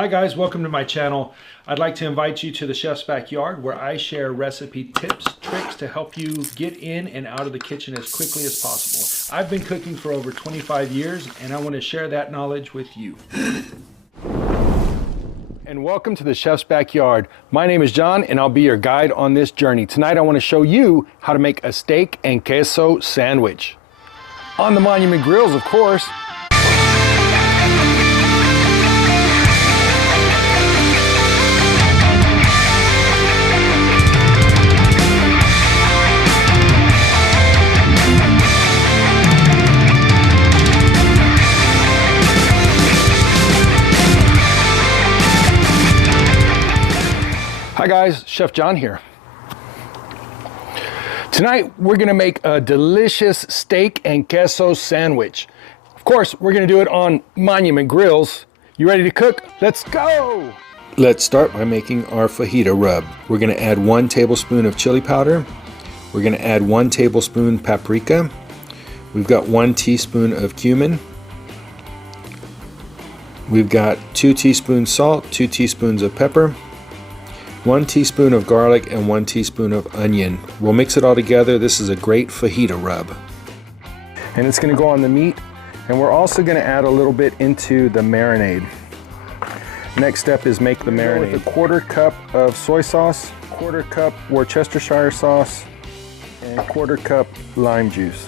Hi guys, welcome to my channel. I'd like to invite you to the Chef's Backyard where I share recipe tips, tricks to help you get in and out of the kitchen as quickly as possible. I've been cooking for over 25 years and I want to share that knowledge with you. And welcome to the Chef's Backyard. My name is John and I'll be your guide on this journey. Tonight I want to show you how to make a steak and queso sandwich. On the Monument Grills, of course. Hi guys, Chef John here. Tonight we're gonna make a delicious steak and queso sandwich. Of course, we're gonna do it on Monument Grills. You ready to cook? Let's go! Let's start by making our fajita rub. We're gonna add 1 tablespoon of chili powder. We're gonna add 1 tablespoon paprika. We've got 1 teaspoon of cumin. We've got 2 teaspoons salt, 2 teaspoons of pepper, 1 teaspoon of garlic, and 1 teaspoon of onion. We'll mix it all together. This is a great fajita rub. And it's going to go on the meat, and we're also going to add a little bit into the marinade. Next step is make the marinade. With a 1/4 cup of soy sauce, 1/4 cup worcestershire sauce, and 1/4 cup lime juice.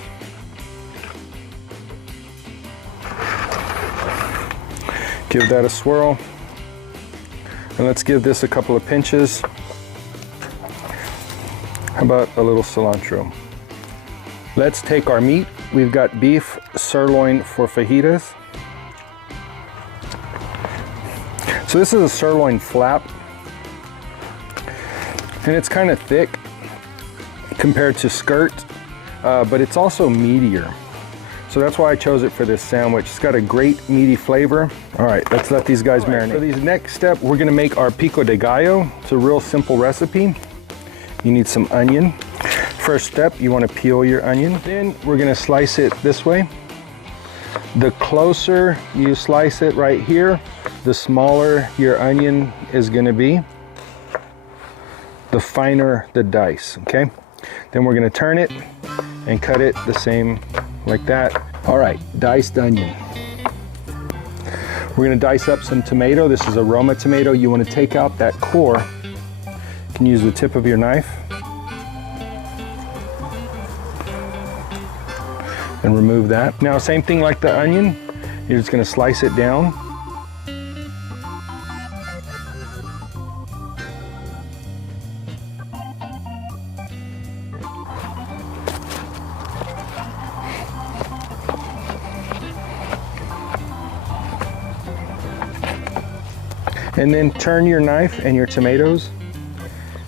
Give that a swirl. And let's give this a couple of pinches. How about a little cilantro? Let's take our meat. We've got beef sirloin for fajitas. So this is a sirloin flap. And it's kind of thick compared to skirt, but it's also meatier. So that's why I chose it for this sandwich. It's got a great meaty flavor. All right, let's let these guys marinate. For these next step, we're gonna make our Pico De Gallo. It's a real simple recipe. You need some onion. First step, you wanna peel your onion. Then we're gonna slice it this way. The closer you slice it right here, the smaller your onion is gonna be, the finer the dice, okay? Then we're gonna turn it and cut it the same like that. All right, diced onion. We're gonna dice up some tomato. This is a Roma tomato. You wanna take out that core. You can use the tip of your knife and remove that. Now, same thing like the onion. You're just gonna slice it down. And then turn your knife and your tomatoes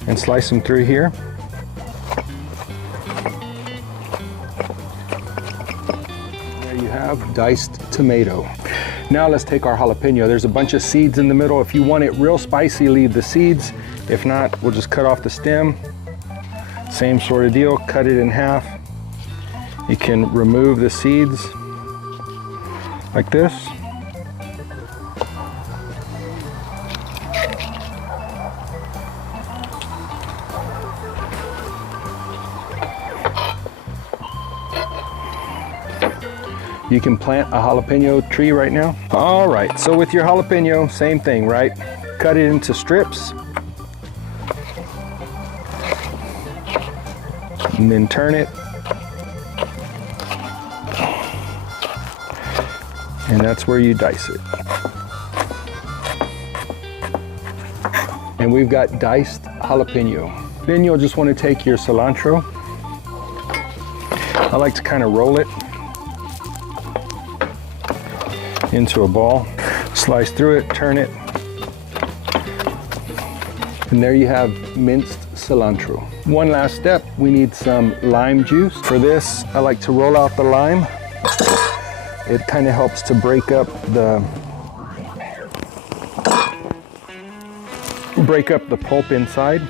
and slice them through here. There you have diced tomato. Now let's take our jalapeno. There's a bunch of seeds in the middle. If you want it real spicy, leave the seeds. If not, we'll just cut off the stem. Same sort of deal, cut it in half. You can remove the seeds like this. You can plant a jalapeno tree right now. All right, so with your jalapeno, same thing, right? Cut it into strips. And then turn it. And that's where you dice it. And we've got diced jalapeno. Then you'll just want to take your cilantro. I like to kind of roll it into a ball, slice through it, turn it, and there you have minced cilantro. One last step, we need some lime juice. For this, I like to roll out the lime. It kind of helps to break up the pulp inside.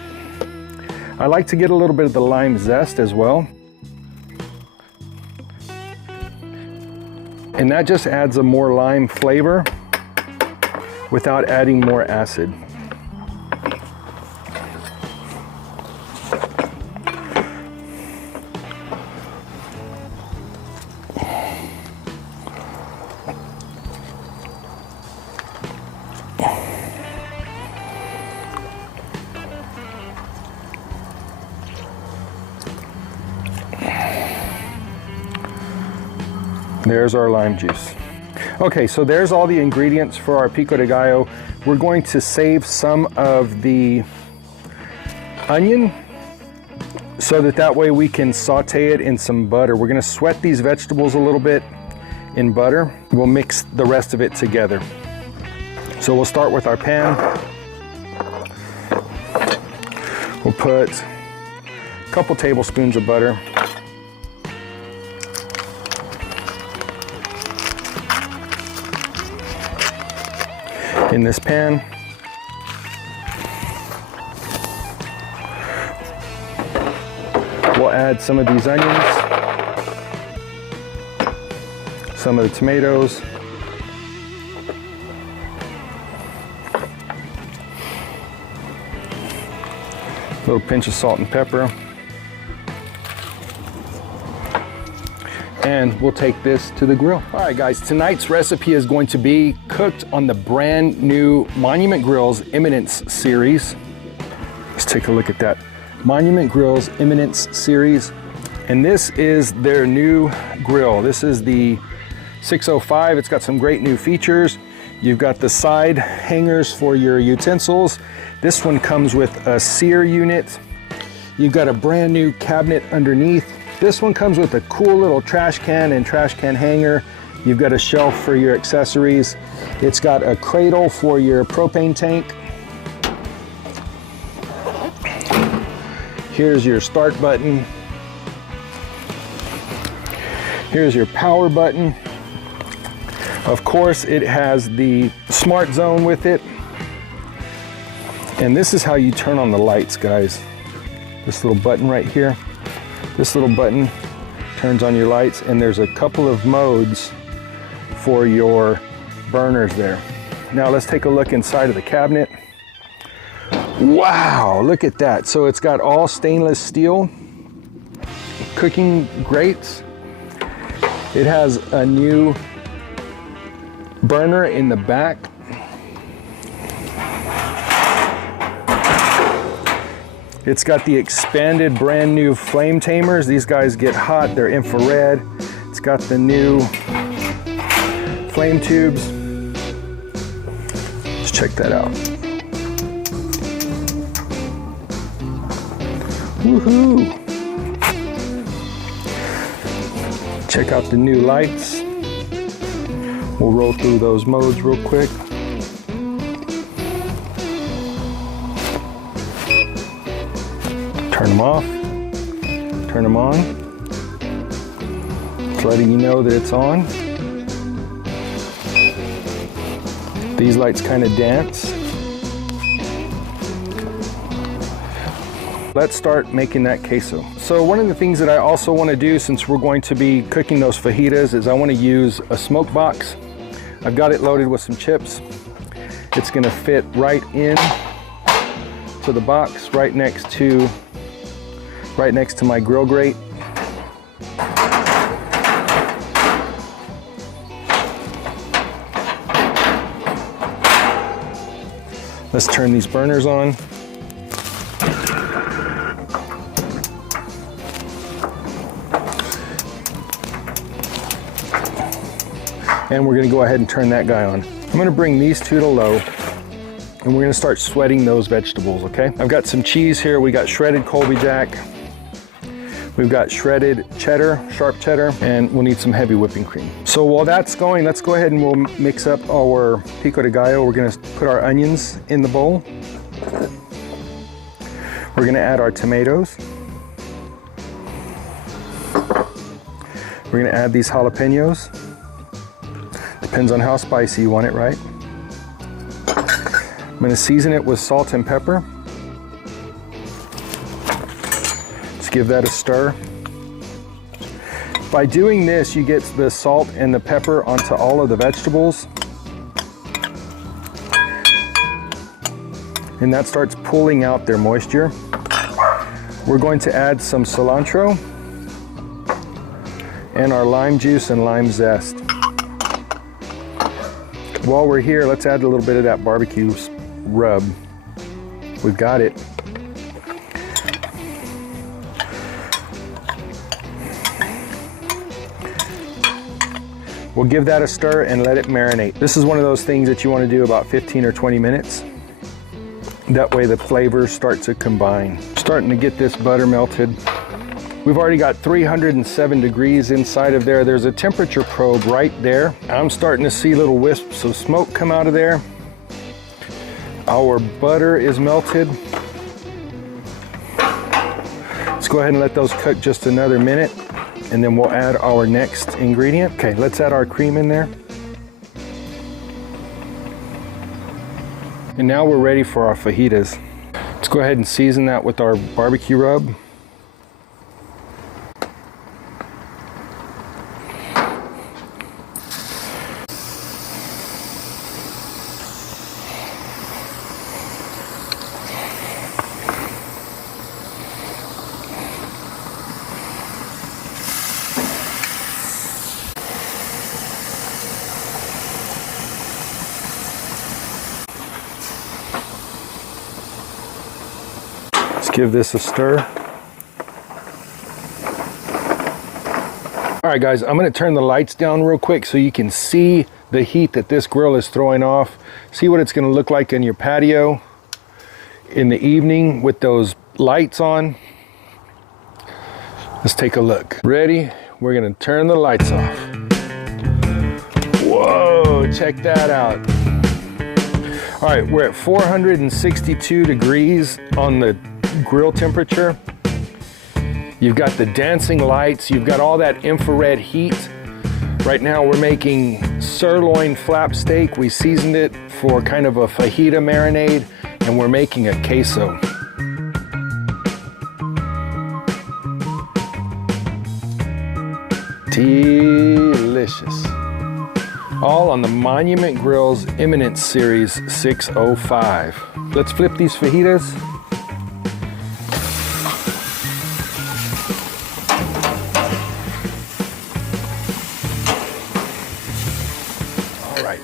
I like to get a little bit of the lime zest as well. And that just adds a more lime flavor without adding more acid. There's our lime juice. Okay, so there's all the ingredients for our Pico De Gallo. We're going to save some of the onion so that way we can saute it in some butter. We're gonna sweat these vegetables a little bit in butter. We'll mix the rest of it together. So we'll start with our pan. We'll put a couple tablespoons of butter. In this pan. We'll add some of these onions, some of the tomatoes, a little pinch of salt and pepper, and we'll take this to the grill. All right guys, tonight's recipe is going to be cooked on the brand new Monument Grills Eminence series. Let's take a look at that. Monument Grills Eminence series. And this is their new grill. This is the 605. It's got some great new features. You've got the side hangers for your utensils. This one comes with a sear unit. You've got a brand new cabinet underneath. This one comes with a cool little trash can and trash can hanger. You've got a shelf for your accessories. It's got a cradle for your propane tank. Here's your start button. Here's your power button. Of course, it has the smart zone with it. And this is how you turn on the lights, guys. This little button right here. This little button turns on your lights, and there's a couple of modes for your burners there. Now let's take a look inside of the cabinet. Wow, look at that. So it's got all stainless steel cooking grates. It has a new burner in the back. It's got the expanded brand new flame tamers. These guys get hot, they're infrared. It's got the new flame tubes. Let's check that out. Woohoo! Check out the new lights. We'll roll through those modes real quick. Turn them off, turn them on. It's letting you know that it's on. These lights kind of dance. Let's start making that queso. So one of the things that I also want to do, since we're going to be cooking those fajitas, is I want to use a smoke box. I've got it loaded with some chips. It's going to fit right in to the box, right next to my grill grate. Let's turn these burners on. And we're gonna go ahead and turn that guy on. I'm gonna bring these two to low, and we're gonna start sweating those vegetables, okay? I've got some cheese here. We got shredded Colby Jack. We've got shredded cheddar, sharp cheddar, and we'll need some heavy whipping cream. So while that's going, let's go ahead and we'll mix up our Pico De Gallo. We're gonna put our onions in the bowl. We're gonna add our tomatoes. We're gonna add these jalapenos. Depends on how spicy you want it, right? I'm gonna season it with salt and pepper. Give that a stir. By doing this, you get the salt and the pepper onto all of the vegetables. and that starts pulling out their moisture. We're going to add some cilantro and our lime juice and lime zest. While we're here, let's add a little bit of that barbecue rub. We've got it. We'll give that a stir and let it marinate. This is one of those things that you want to do about 15 or 20 minutes. That way the flavors start to combine. Starting to get this butter melted. We've already got 307 degrees inside of there. There's a temperature probe right there. I'm starting to see little wisps of smoke come out of there. Our butter is melted. Let's go ahead and let those cook just another minute, and then we'll add our next ingredient. Okay, let's add our cream in there. And now we're ready for our fajitas. Let's go ahead and season that with our barbecue rub. Give this a stir. All right, guys, I'm going to turn the lights down real quick so you can see the heat that this grill is throwing off. See what it's going to look like in your patio in the evening with those lights on. Let's take a look. Ready? We're going to turn the lights off. Whoa, check that out. All right, we're at 462 degrees on the grill temperature. You've got the dancing lights, you've got all that infrared heat. Right now we're making sirloin flap steak. We seasoned it for kind of a fajita marinade, and we're making a queso. Delicious. All on the Monument Grills Eminence Series 605. Let's flip these fajitas.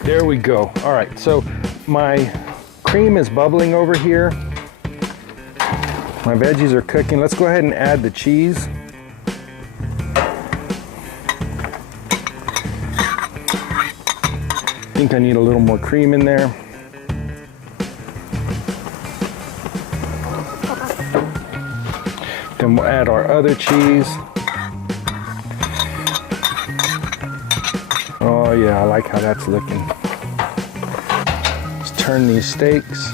There we go. All right, so my cream is bubbling over here. My veggies are cooking. Let's go ahead and add the cheese. I think I need a little more cream in there. Then we'll add our other cheese. Oh yeah, I like how that's looking. Let's turn these steaks.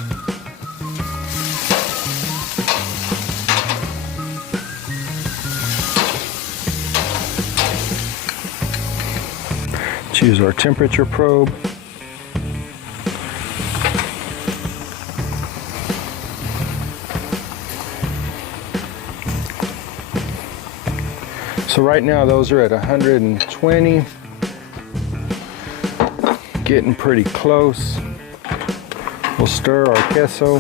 Choose our temperature probe. So right now those are at 120. Getting pretty close. We'll stir our queso.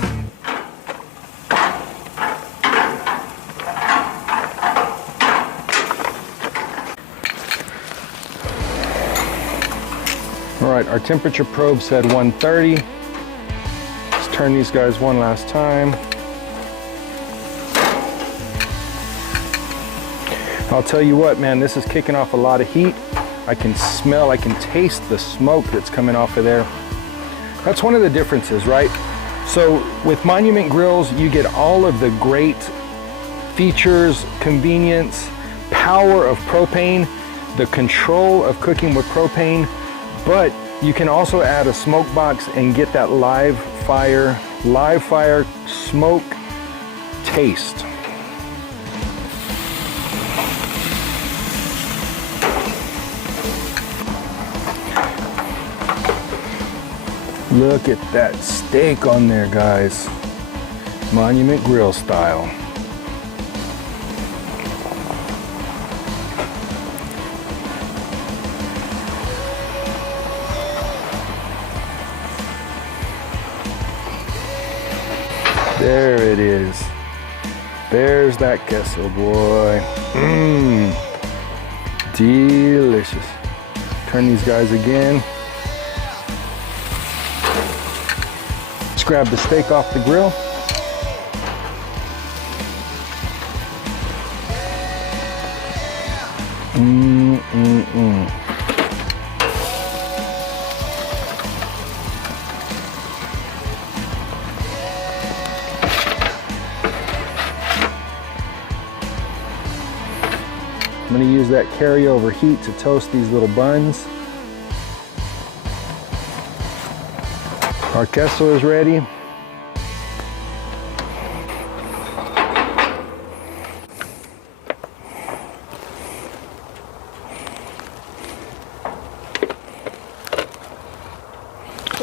All right, our temperature probe said 130. Let's turn these guys one last time. I'll tell you what, man, this is kicking off a lot of heat. I can smell, I can taste the smoke that's coming off of there. That's one of the differences, right? So with Monument Grills, you get all of the great features, convenience, power of propane, the control of cooking with propane, but you can also add a smoke box and get that live fire smoke taste. Look at that steak on there, guys. Monument Grill style. There it is. There's that queso, boy. Mmm. Delicious. Turn these guys again. Let's grab the steak off the grill. I'm going to use that carryover heat to toast these little buns. Our queso is ready.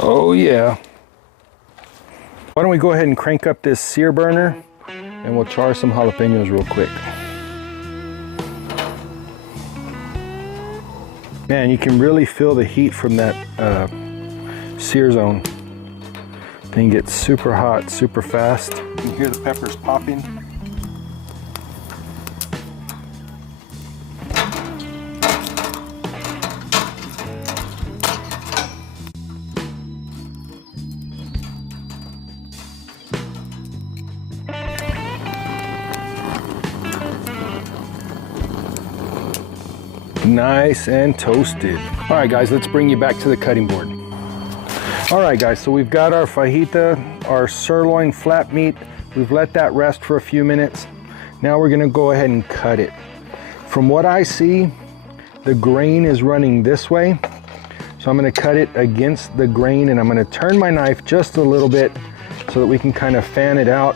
Oh yeah. Why don't we go ahead and crank up this sear burner and we'll char some jalapenos real quick. Man, you can really feel the heat from that sear zone. Thing gets super hot, super fast. You can hear the peppers popping. Nice and toasted. All right, guys, let's bring you back to the cutting board. All right, guys, so we've got our fajita, our sirloin flat meat. We've let that rest for a few minutes. Now we're gonna go ahead and cut it. From what I see, the grain is running this way. So I'm gonna cut it against the grain and I'm gonna turn my knife just a little bit so that we can kind of fan it out.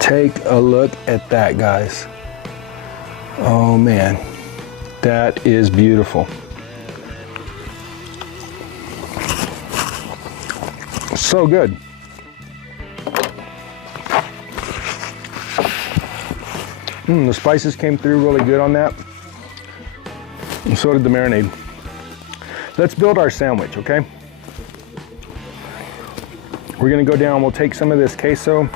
Take a look at that, guys. Oh man, that is beautiful. So good. The spices came through really good on that. And so did the marinade. Let's build our sandwich, okay? We're gonna go down, we'll take some of this queso.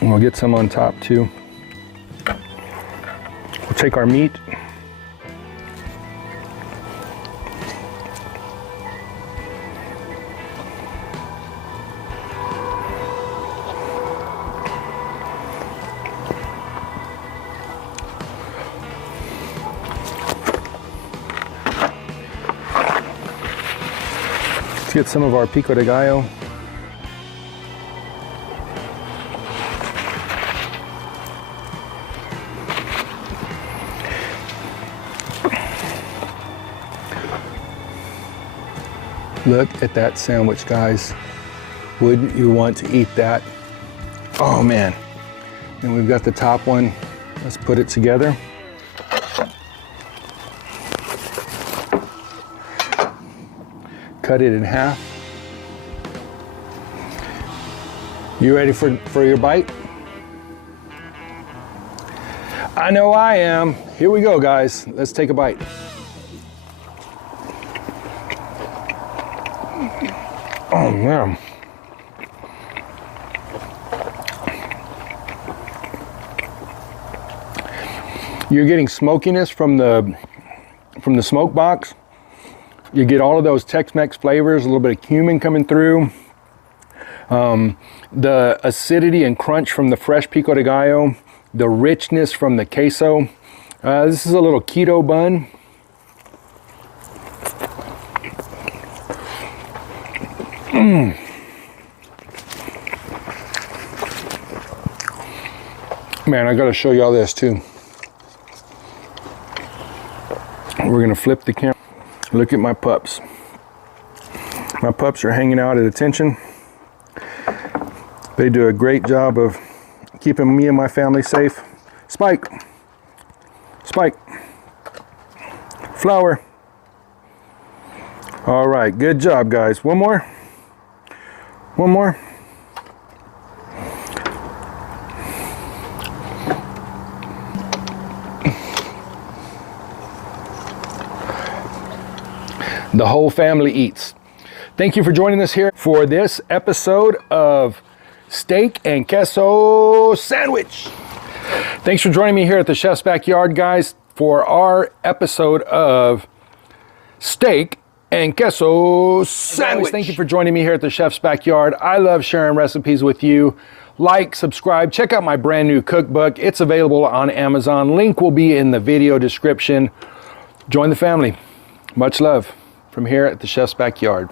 And we'll get some on top too. We'll take our meat. Let's get some of our Pico De Gallo. Look at that sandwich, guys. Wouldn't you want to eat that? Oh man. And we've got the top one. Let's put it together. Cut it in half. You ready for your bite? I know I am. Here we go, guys. Let's take a bite. Oh man. You're getting smokiness from the smoke box. You get all of those Tex-Mex flavors, a little bit of cumin coming through. The acidity and crunch from the fresh Pico de Gallo, the richness from the queso. This is a little keto bun. Man, I gotta show y'all this too. We're gonna flip the camera. Look at my pups. My pups are hanging out at attention. They do a great job of keeping me and my family safe. Spike, Spike. Flour. All right, good job, guys. One more. One more. The whole family eats. Thank you for joining us here for this episode of Steak and Queso Sandwich. Thanks for joining me here at the Chef's Backyard, guys, for our episode of Steak and Queso Sandwich. Thank you for joining me here at the Chef's Backyard. I love sharing recipes with you. Like, subscribe, check out my brand new cookbook. It's available on Amazon. Link will be in the video description. Join the family. Much love from here at the Chef's Backyard.